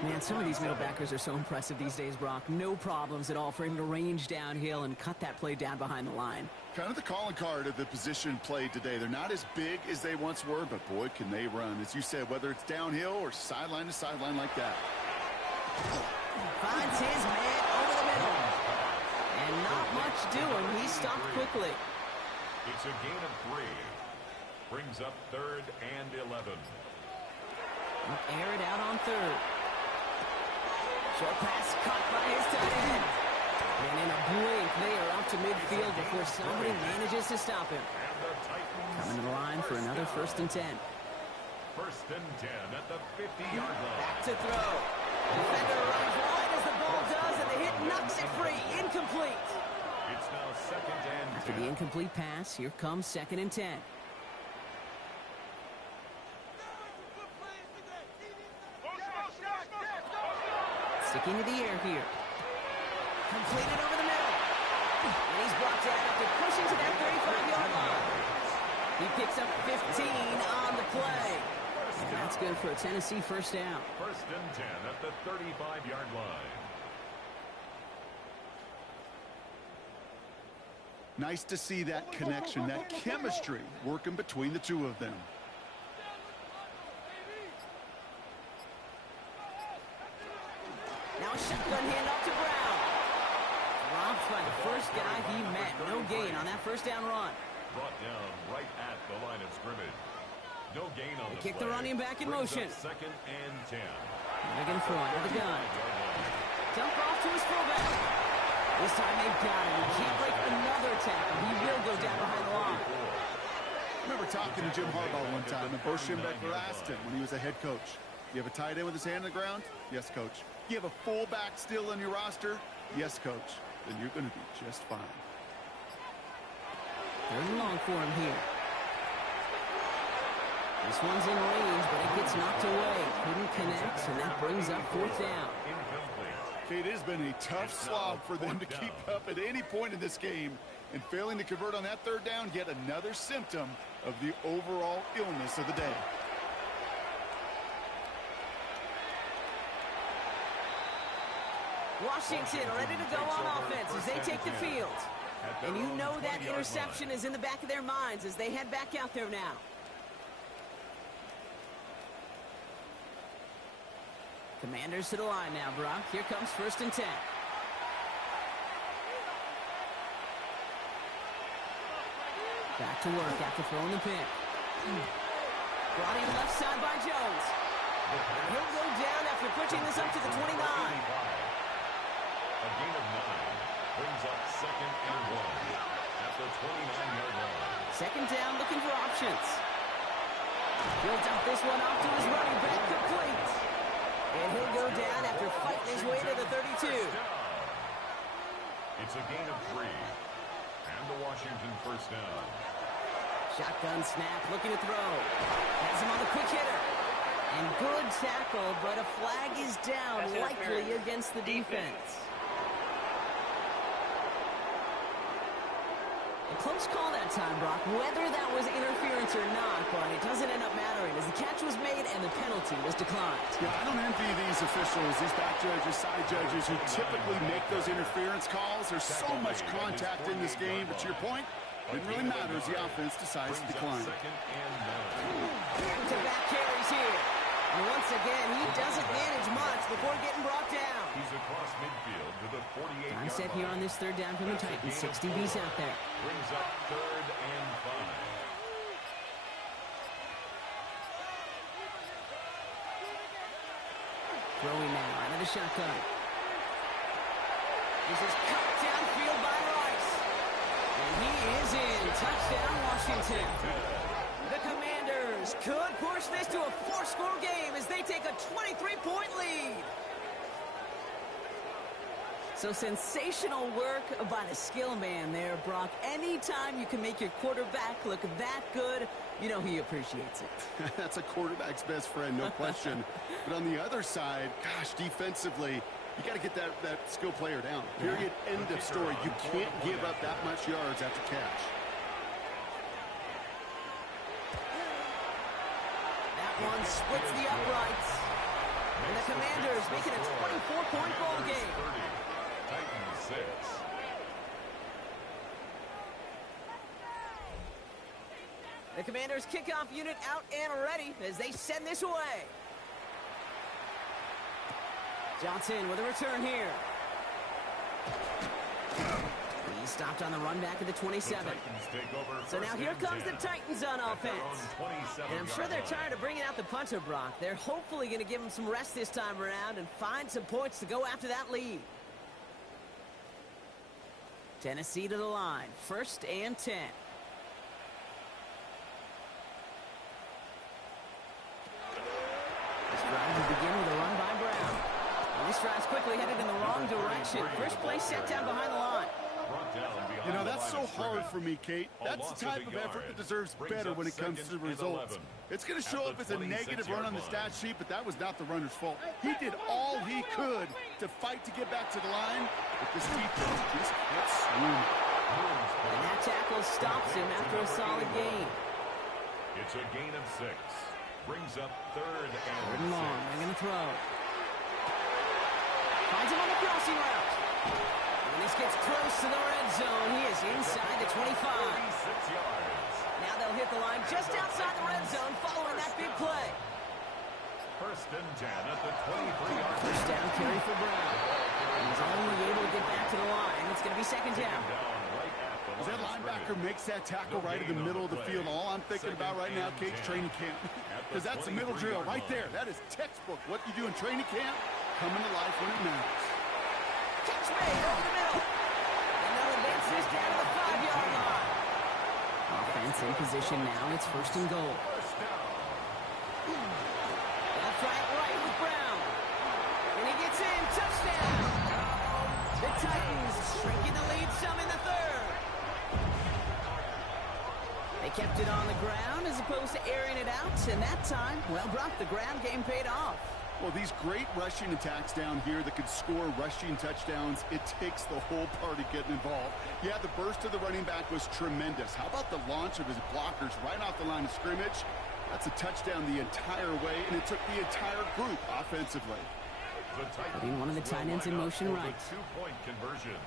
Man, some of these middle backers are so impressive these days, Brock. No problems at all for him to range downhill and cut that play down behind the line. Kind of the calling card of the position played today. They're not as big as they once were, but boy, can they run. As you said, whether it's downhill or sideline to sideline like that. Finds his man over the middle. And not much doing. He stopped quickly. It's a gain of 3. Brings up 3rd and 11. Air it out on 3rd. Short pass caught by his tight end. And in a blink, they are out to midfield before somebody manages to stop him. Coming to the line for another 1st and 10. 1st and 10 at the 50-yard line. Back to throw. Defender runs wide as the ball does, and the hit knocks it free. Incomplete. It's now 2nd and 10. After the incomplete pass, here comes 2nd and 10. Sticking to the air here. Completed over the middle. And he's brought down after pushing to that 35-yard line. He picks up 15 on the play. And that's good for a Tennessee first down. 1st and 10 at the 35-yard line. Nice to see that connection, that chemistry working between the two of them. Now a shotgun handoff to Brown. Dropped by the first guy he met. No gain on that first down run. Brought down right at the line of scrimmage. No gain on the Kick play. the running back in motion. 2nd and 10. They're going to throw it with the gun. Dump off to his fullback. This time they've got him. He can't break another tackle. He will go down behind the line. I remember talking to Jim Harbaugh one time, and Bo Schembechler asked him when he was a head coach, you have a tight end with his hand on the ground? Yes, coach. You have a fullback still on your roster? Yes, coach. Then you're going to be just fine. 3rd and long for him here. This one's in range, but it gets knocked away. Couldn't connect, and that brings up 4th down. It has been a tough slog for them to keep up at any point in this game. And failing to convert on that third down, yet another symptom of the overall illness of the day. Washington ready to go on offense as they take the field. And you know that interception is in the back of their minds as they head back out there now. Commanders to the line now, Brock. Here comes 1st and 10. Back to work after throwing the pick. Brought in left side by Jones. He'll go down after pushing this up to the 29. A gain of 9 brings up 2nd and 1 at the 29-yard line. 2nd down, looking for options. He'll dump this one off to his running back, complete. And he'll go down after fighting his way to the 32. It's a gain of 3. And the Washington 1st down. Shotgun snap, looking to throw. Has him on the quick hitter. And good tackle, but a flag is down, likely against the defense. A close call that time, Brock, whether that was interference or not, but it doesn't end up mattering as the catch was made and the penalty was declined. Yeah, I don't envy these officials, these back judges, side judges who typically make those interference calls. There's so much contact in this game, but to your point, it didn't really matter as the offense decides to decline. Back-to-back carries here. And once again, he doesn't manage much before getting brought down. He's across midfield to the 48-yard line. Time set here on this 3rd down from the Titans. 6 DBs out there. Brings up 3rd and 5. Throwing now out of the shotgun. This is cut downfield by Rice. And he is in. Touchdown, Washington. The Commanders could push this to a 4-score game as they take a 23-point lead. So sensational work by the skill man there, Brock. Anytime you can make your quarterback look that good, you know he appreciates it. That's a quarterback's best friend, no question. But on the other side, gosh, defensively, you got to get that skill player down. Period, end of story. You can't give up that much yards after catch. That one splits the uprights. And the Commanders make it a 24-point ball game. Titans 6. The Commanders kickoff unit out and ready as they send this away. Johnson with a return here. He's stopped on the run back at the 27. So now here comes the Titans on offense. And I'm sure they're tired of bringing out the punter, Brock. They're hopefully going to give him some rest this time around and find some points to go after that lead. Tennessee to the line. 1st and 10. This drive will begin with a run by Brown. And this drive's quickly headed in the wrong direction. First play set down behind the line. You know, that's so hard for me, Kate. That's the type of effort that deserves better when it comes to the results. It's going to show up as a negative run on the stat sheet, but that was not the runner's fault. He did all he could to fight to get back to the line, but this defense just kept swinging. And that tackle stops him after a solid gain. It's a gain of 6. Brings up 3rd and long. They're going to throw. Finds him on the crossing route. When this gets close to the red zone, he is inside the 25. 36 yards. Now they'll hit the line just outside the red zone following that big play. 1st and 10 at the 23-yard line. First down carry for Brown. He's only able to get back to the line. It's going to be 2nd down. As that linebacker makes that tackle right in the middle of the field, all I'm thinking about right now, Kate's training camp. Because that's a middle drill right there. That is textbook. What you do in training camp, coming to life when it matters. Catch made over the middle. And they'll advance this down to the 5-yard line. Offense in position now. It's 1st and goal. Left, right with Brown. And he gets in. Touchdown. The Titans shrinking the lead some in the 3rd. They kept it on the ground as opposed to airing it out. And that time, well, Brock, the ground game paid off. Well, these great rushing attacks down here that could score rushing touchdowns, it takes the whole party getting involved. Yeah, the burst of the running back was tremendous. How about the launch of his blockers right off the line of scrimmage? That's a touchdown the entire way, and it took the entire group offensively. Putting one of the tight ends in motion right. Two-point conversion.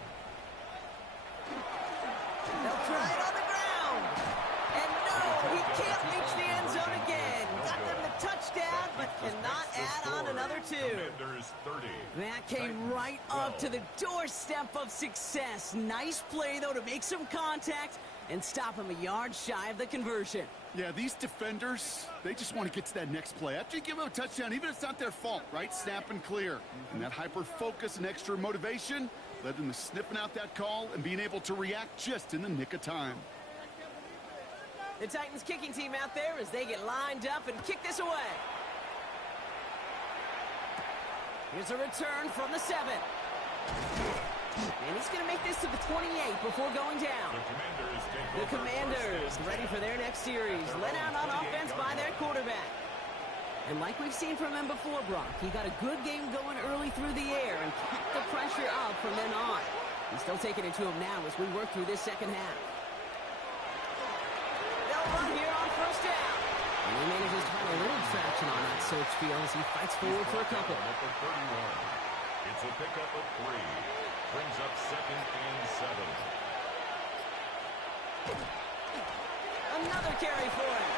They'll try it on the ground. And no, he can't reach the end zone again. Got them the touchdown, but cannot add on another two. Commanders 30. That came right up to the doorstep of success. Nice play, though, to make some contact and stop him a yard shy of the conversion. Yeah, these defenders, they just want to get to that next play. After you give them a touchdown, even if it's not their fault, right? Snap and clear. And that hyper-focus and extra motivation led them to sniffing out that call and being able to react just in the nick of time. The Titans kicking team out there as they get lined up and kick this away. Here's a return from the 7. And he's going to make this to the 28 before going down. The Commanders ready for their next series. Let out on offense by their quarterback. And like we've seen from him before, Brock, he got a good game going early through the air and kept the pressure up from then on. He's still taking it to him now as we work through this second half. They'll run here on first down. And he manages to find a little traction on that search field as he fights forward for a couple. It's a pickup of 3. Brings up 2nd and 7. Another carry for him.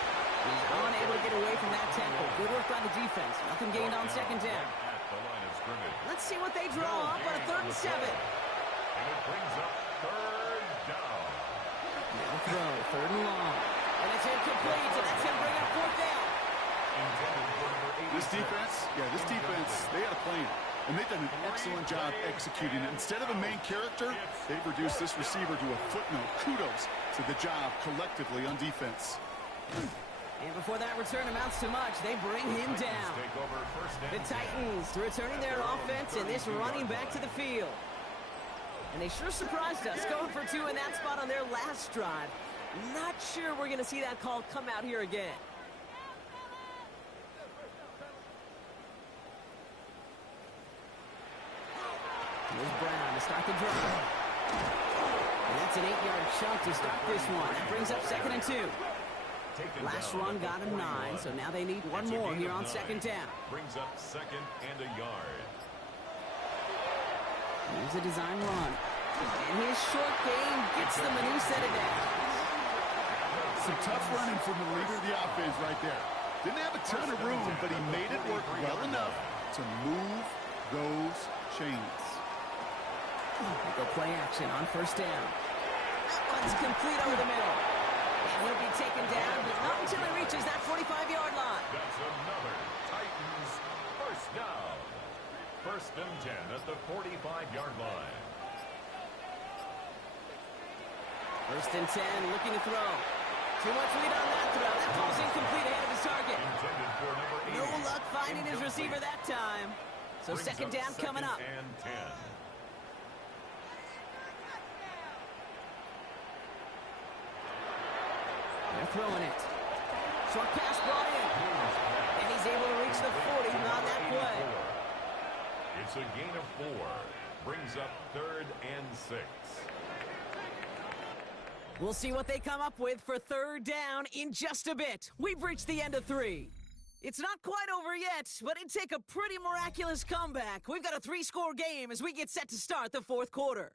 He's unable to get away from that tackle. Good work by the defense. Nothing gained on second down. At the line of scrimmage. Let's see what they draw up on a 3rd and 7. And it brings up 3rd down. Now throw, 3rd and long. And it's incomplete, so that's going to bring up 4th down. This defense, they had a plan. And they've done an excellent job executing it. Instead of a main character, they've reduced this receiver to a footnote. Kudos to the job collectively on defense. And before that return amounts to much, they bring him down. The Titans returning their offense and this running back to the field. And they sure surprised us, going for 2 in that spot on their last drive. Not sure we're going to see that call come out here again. Here's Brown to start the drive. And that's an 8-yard chunk to start this one. That brings up 2nd and 2. Last run got him 9, so now they need one more here on 2nd down. Brings up 2nd and a yard. Here's a design run. And his short game gets them a new set of downs. Some tough running from the leader of the offense right there. Didn't have a ton of room, but he made it work well enough to move those chains. They go play action on first down. That one's complete over the middle. And he'll be taken down, but not until he reaches that 45-yard line. That's another Titans first down. 1st and 10 at the 45-yard line. 1st and 10, looking to throw. Too much lead on that throw. That ball's incomplete ahead of his target. Intended for number 80. No luck finding his receiver that time. So Brings 2nd down coming up. 2nd and 10. They're throwing it. Short pass brought in. And he's able to reach the 40 on that play. It's a gain of 4. Brings up 3rd and 6. We'll see what they come up with for 3rd down in just a bit. We've reached the end of 3. It's not quite over yet, but it'd take a pretty miraculous comeback. We've got a 3-score game as we get set to start the 4th quarter.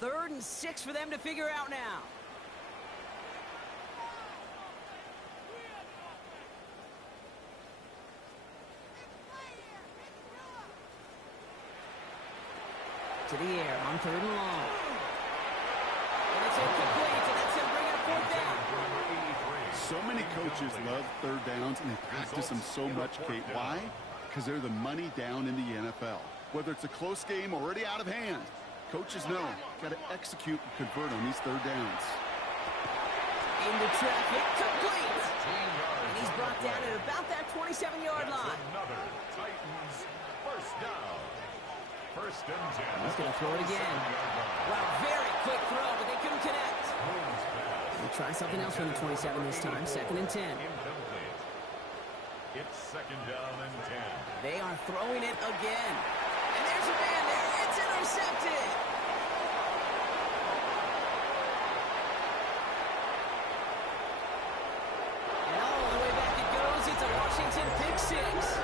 Third and 6 for them to figure out now. To the air on 3rd and long. And it's incomplete, so that's going to bring up 4th down. So many coaches love 3rd downs, and they practice them so much, Kate. Why? Because they're the money down in the NFL. Whether it's a close game already out of hand, coaches know, got to execute and convert on these 3rd downs. Into traffic, complete. And he's brought down at about that 27-yard line. Another Titans first down. First and 10. He's going to throw it again. Wow, very quick throw, but they couldn't connect. We'll try something else from the 27 this time. Second and 10. Incomplete. It's second down and 10. They are throwing it again. And there's a man there. It's intercepted. And all the way back it goes. It's a Washington pick six.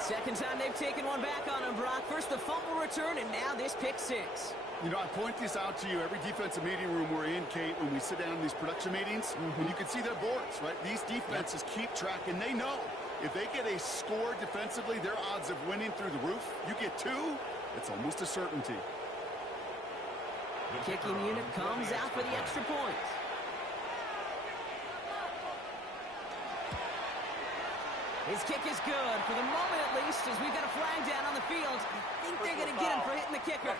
Second time they've taken one back on him, Brock. First the fumble return, and now this pick six. You know, I point this out to you every defensive meeting room we're in, Kate, when we sit down in these production meetings, and you can see their boards, right? These defenses keep track, and they know if they get a score defensively, their odds of winning through the roof. You get two, it's almost a certainty. The kicking unit comes out for the extra point. His kick is good, for the moment at least, as we've got a flag down on the field. I think they're going to get him for hitting the kicker.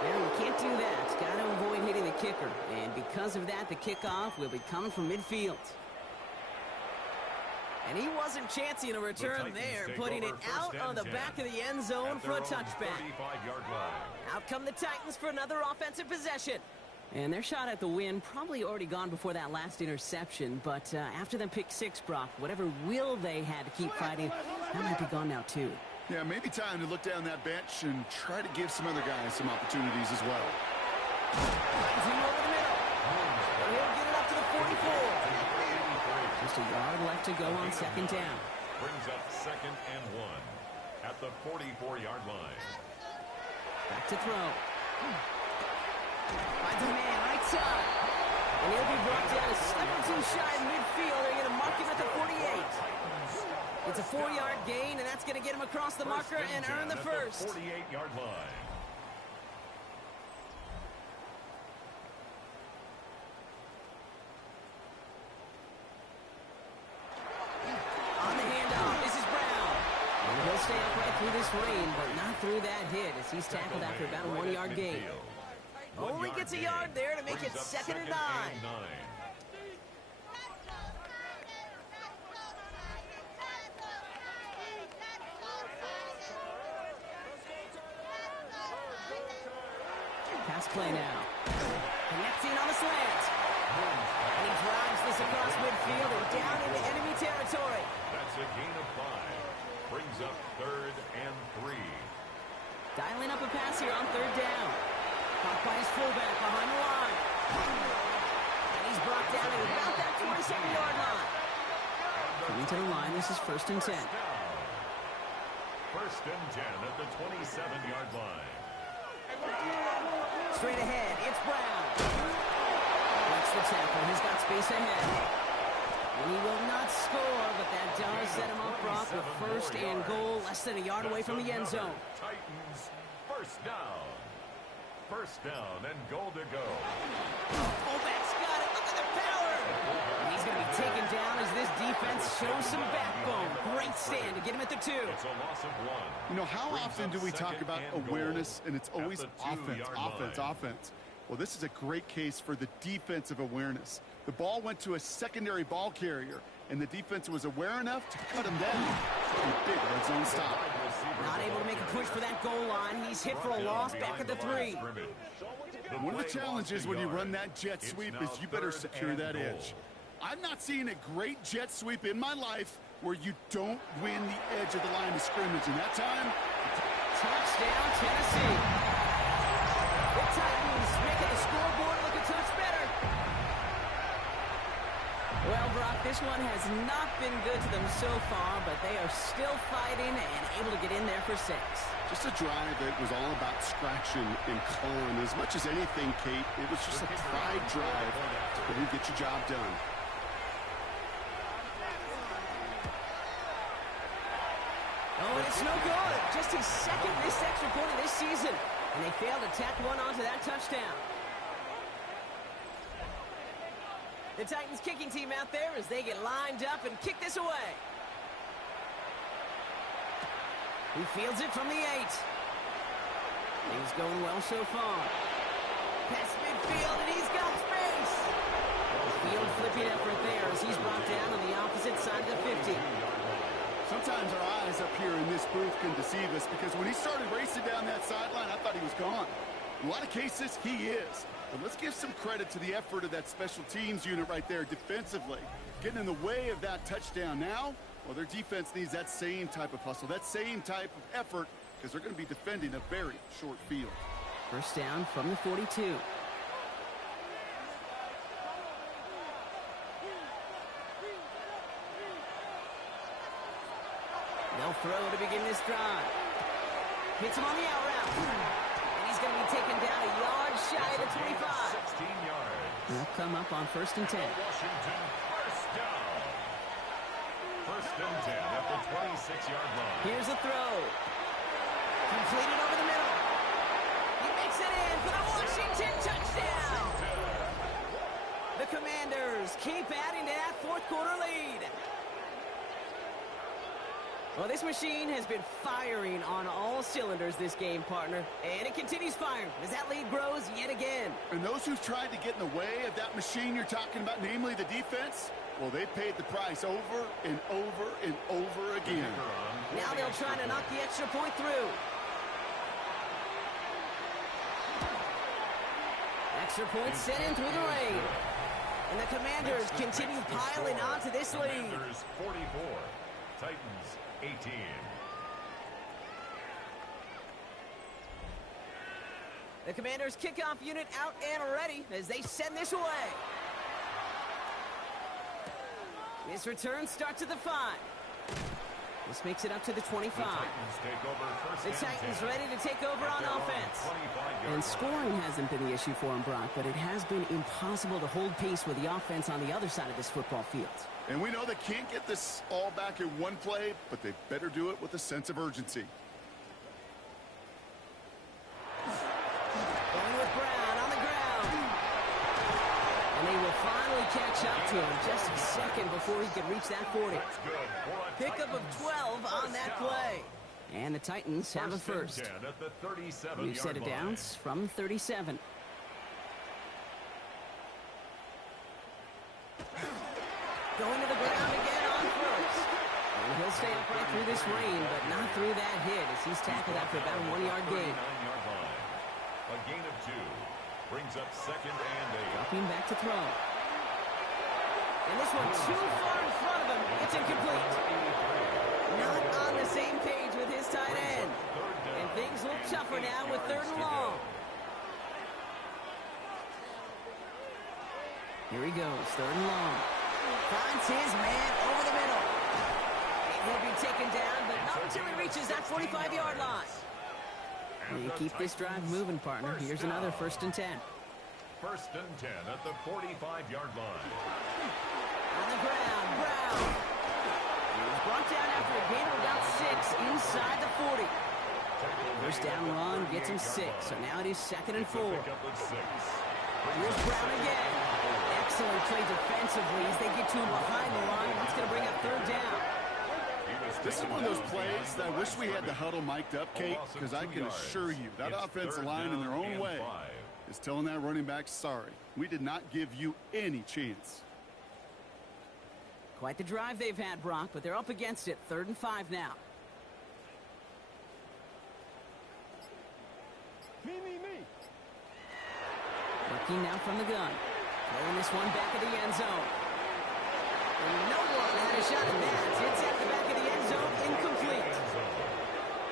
Well, you can't do that. Got to avoid hitting the kicker. And because of that, the kickoff will be coming from midfield. And he wasn't chancing a return there, putting it out on the back of the end zone for a touchback. Out come the Titans for another offensive possession. And their shot at the win probably already gone before that last interception. But after them pick six, Brock, whatever will they had to keep fighting, that might be gone now too. Yeah, maybe time to look down that bench and try to give some other guys some opportunities as well. Zoom over the middle. And he'll get it up to the 44. Just a yard left to go on second down. Brings up second and 1 at the 44-yard line. Back to throw. Finds a man right side. And he'll be brought down a step or two shy in midfield. They're going to mark him at the 48. It's a 4-yard gain, and that's going to get him across the marker and earn the first. 48-yard line. On the handoff, this is Brown. And he'll stay upright through this rain, but not through that hit as he's tackled after about a 1-yard gain. Only gets a yard there to make it second and 9. Pass play now. Connecting on the slant. And he drives this across midfield and down into enemy territory. That's a gain of 5. Brings up third and 3. Dialing up a pass here on third down. Caught by his fullback behind the line. And he's brought down at about that 27-yard line. Coming to the line, this is first and 10. First and 10 at the 27-yard line. Straight ahead, it's Brown. That's the tackle. He's got space ahead. And he will not score, but that does set him up, Brock, with first and goal, less than a yard away from the end zone. Titans first down. First down and goal to go. Fullback's got it. Look at the power. And he's going to be taken down as this defense shows some backbone. Great stand to get him at the 2. It's a loss of 1. You know, how often do we talk about awareness, and it's always offense, offense, line. offense? Well, this is a great case for the defensive awareness. The ball went to a secondary ball carrier, and the defense was aware enough to cut him down. A big red zone stop. Not able to make a push for that goal line. He's hit for a loss back at the 3. One of the challenges when you run that jet sweep is you better secure that edge. I've not seen a great jet sweep in my life where you don't win the edge of the line of scrimmage. And that time, Touchdown, Tennessee. The Titans making the scoreboard look a touch better. Well, Brock, this one has not been good to them so far, but they are still fighting and able to get in there for 6. just a drive that was all about scratching and clawing. As much as anything, Kate, it was just a pride drive to really get your job done. Oh, it's no good. Just his second missed extra point of this season. And they failed to tack one onto that touchdown. The Titans kicking team out there as they get lined up and kick this away. He fields it from the 8. Things going well so far. Past midfield, and he's got space. Field flipping effort there as he's brought down on the opposite side of the 50. Sometimes our eyes up here in this booth can deceive us because when he started racing down that sideline, I thought he was gone. In a lot of cases, he is. But let's give some credit to the effort of that special teams unit right there defensively. Getting in the way of that touchdown now, well, their defense needs that same type of hustle, that same type of effort, because they're going to be defending a very short field. First down from the 42. They'll throw to begin this drive. Hits him on the out route. And he's going to be taken down a yard shy of the 25. 16 yards. They'll come up on 1st and 10. Washington, first down. 1st and 10 at the 26-yard line. Here's a throw. Completed over the middle. He makes it in for the Washington touchdown. The Commanders keep adding to that 4th quarter lead. Well, this machine has been firing on all cylinders this game, partner. And it continues firing as that lead grows yet again. And those who've tried to get in the way of that machine you're talking about, namely the defense, well, they paid the price over and over and over again. Now they'll try to knock the extra point through. Extra point sent in through the rain. And the Commanders continue piling on to this lead. Commanders 44, Titans 18. The Commanders' kickoff unit out and ready as they send this away. This return starts at the 5. This makes it up to the 25. The Titans ready to take over on offense. And scoring hasn't been the issue for them, Brock, but it has been impossible to hold pace with the offense on the other side of this football field. And we know they can't get this all back in one play, but they better do it with a sense of urgency. Going with Brown on the ground. And they will finally catch up to him just a second before he can reach that 40. Pickup of 12 on that play. And the Titans have a first. We've set it down from 37. Going to the ground again on first. And he'll stay upright through this rain, but not through that hit as he's tackled after about a 1-yard gain. A gain of 2 brings up 2nd and 8. Dropping back to throw. And this one too far in front of him. It's incomplete. Not on the same page with his tight end. And things look tougher now with 3rd and long. Here he goes, 3rd and long. Finds his man over the middle. And he'll be taken down, but not until he reaches that 45-yard line. And you keep this drive moving, partner. Here's another 1st and 10. 1st and 10 at the 45-yard line. On the ground, Brown. He was brought down after a gain of about 6 inside the 40. First down run gets him 6, so now it is 2nd and 4. Here's Brown again. Excellent play defensively as they get to him behind the line. That's going to bring up 3rd down. This is one of those plays that I wish we had the huddle mic'd up, Kate, because I can assure you that offensive line in their own way is telling that running back, sorry, we did not give you any chance. Quite the drive they've had, Brock, but they're up against it. 3rd and 5 now. Me. Working now from the gun. Throwing this one back of the end zone. And no one had a shot at that. It's at the back of the end zone. Incomplete.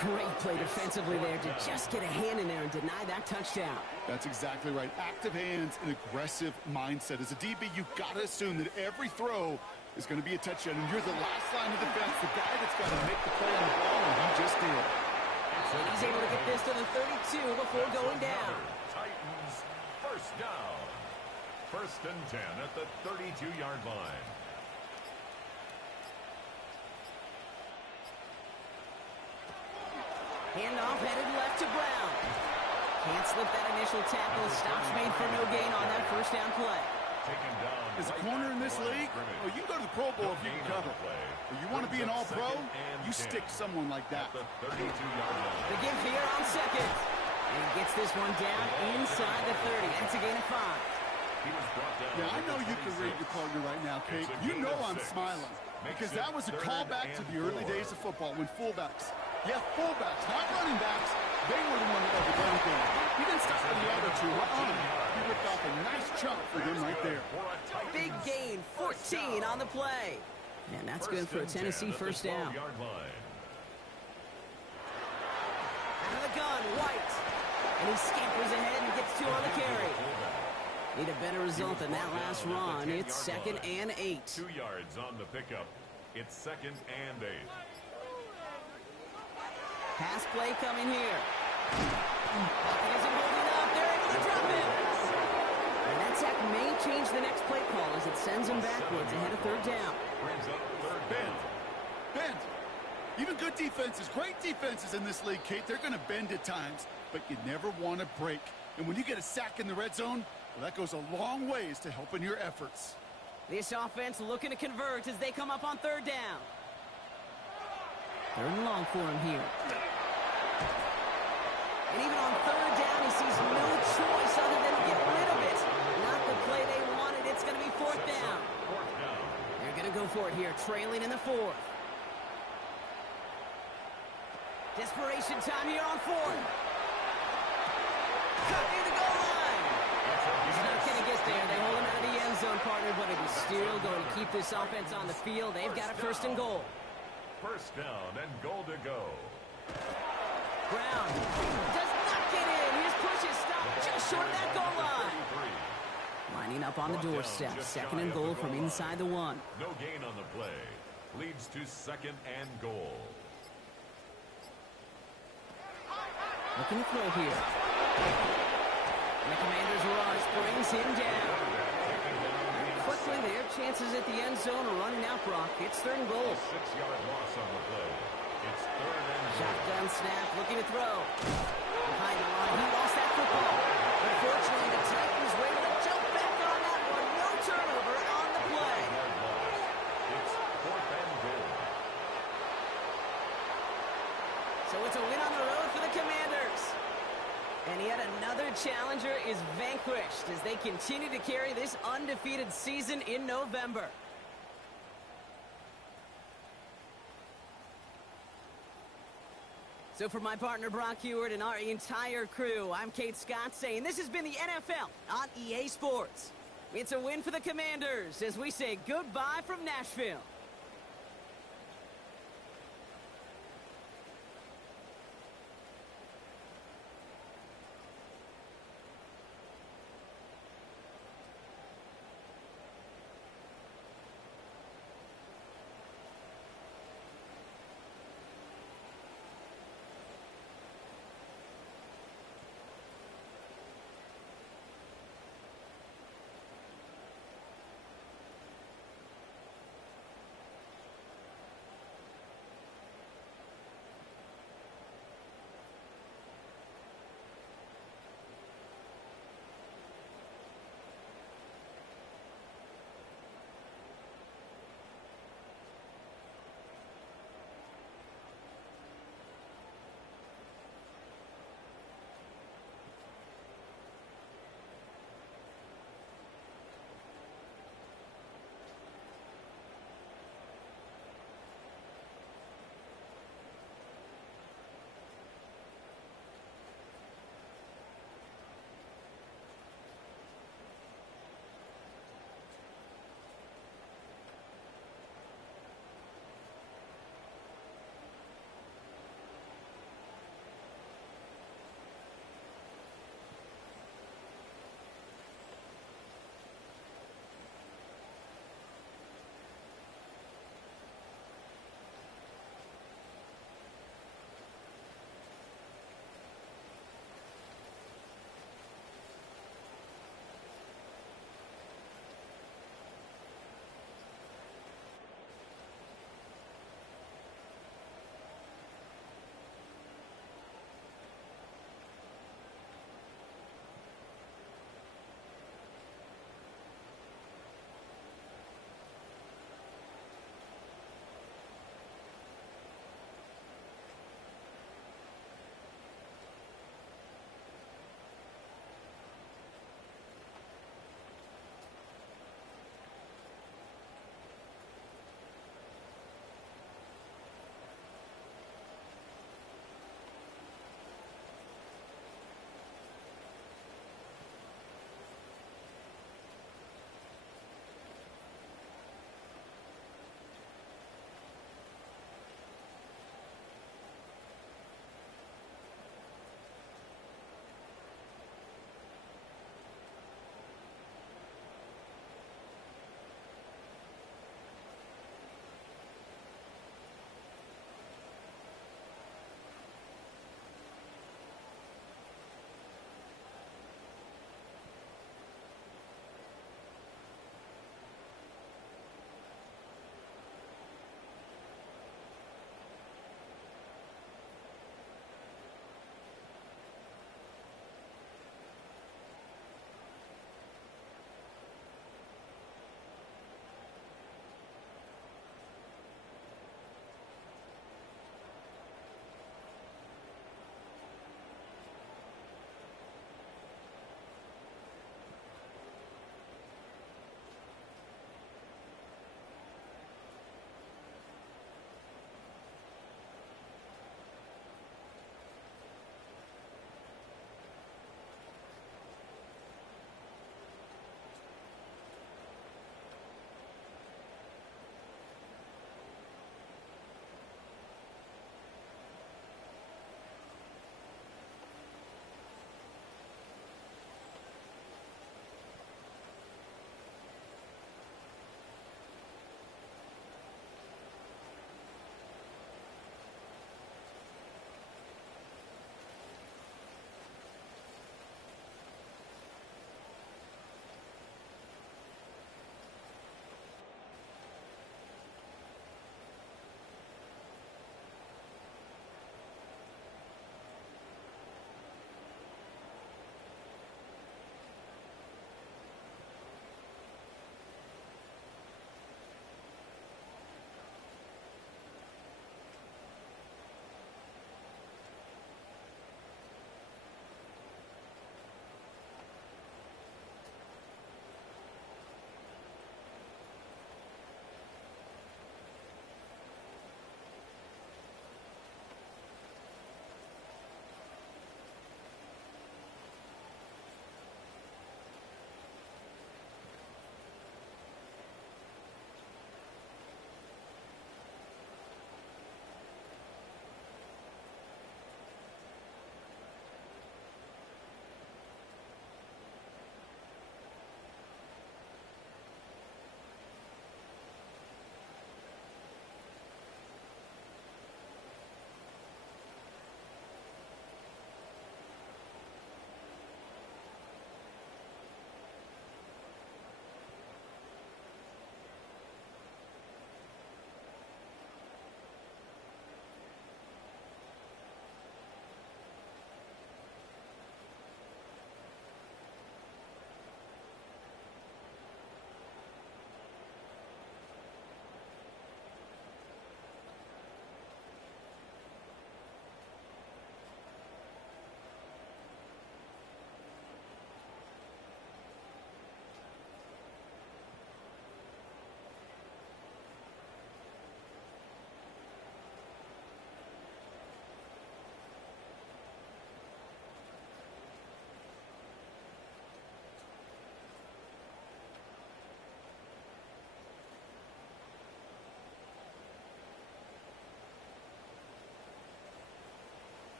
Great play defensively there to just get a hand in there and deny that touchdown. That's exactly right. Active hands and aggressive mindset. As a DB, you've got to assume that every throw is going to be a touchdown. And you're the last line of defense, the guy that's got to make the play on the ball, and he just did. And he's able to get this to the 32 before going down. Titans, first down. 1st and 10 at the 32-yard line. Handoff headed left to Brown. Can't slip that initial tackle. Stops made for no gain on that first down play. Taken down As a right corner at in this the line of league, scrimmage. well, you can go to the Pro Bowl if you can cover. But you want to be an all-pro, you 10. stick someone like that. At the 32-yard line. The give here on second. And he gets this one down inside the 30. That's a gain of 5. He was brought down. Yeah, I know you can read your partner right now, Kate. You know I'm smiling. Because that was a callback to the early days of football when fullbacks, fullbacks, not running backs, they were the one that led the ground game. He didn't stop for the other two. He ripped off a nice chunk for them right there. Big gain, 14 on the play. And that's good for a Tennessee first down. Out of the gun, White. And he scampers ahead and gets 2 on the carry. Need a better result than that last run. It's 2nd and 8. 2 yards on the pickup. It's 2nd and 8. Pass play coming here. He isn't holding up. They're able to drop it. And that sack may change the next play call as it sends him backwards ahead of 3rd down. Brings up 3rd down. Bend. Even good defenses, great defenses in this league, Kate, they're going to bend at times, but you never want to break. And when you get a sack in the red zone, well, that goes a long ways to helping your efforts. This offense looking to convert as they come up on 3rd down. 3rd and long for him here. And even on 3rd down, he sees no choice other than to get rid of it. Not the play they wanted. It's going to be 4th down. 4th down. They're going to go for it here, trailing in the 4th. Desperation time here on 4th. Cut near the goal line. He's not going to get there. They hold him out of the end zone, partner, but it is still going to keep this offense on the field. They've got a 1st and goal. 1st down and goal to go. Brown does not get in. His push is stopped just short of that goal line. Lining up on the doorstep. 2nd and goal from inside the 1. No gain on the play. Leads to 2nd and goal. Looking to throw here. And the Commanders' rush brings him down. Quickly, their chances at the end zone are running out, Brock. It's 3rd and goal. 6-yard loss on the play. It's 3rd and goal. Shotgun snap, looking to throw. Behind the line, he lost that football. Unfortunately, the Titans were able to jump back on that one. No turnover on the play. It's 4th and goal. So it's a win on the road for the Commanders. And yet another challenger is vanquished as they continue to carry this undefeated season in November. So for my partner Brock Heward and our entire crew, I'm Kate Scott saying this has been the NFL on EA Sports. It's a win for the Commanders as we say goodbye from Nashville.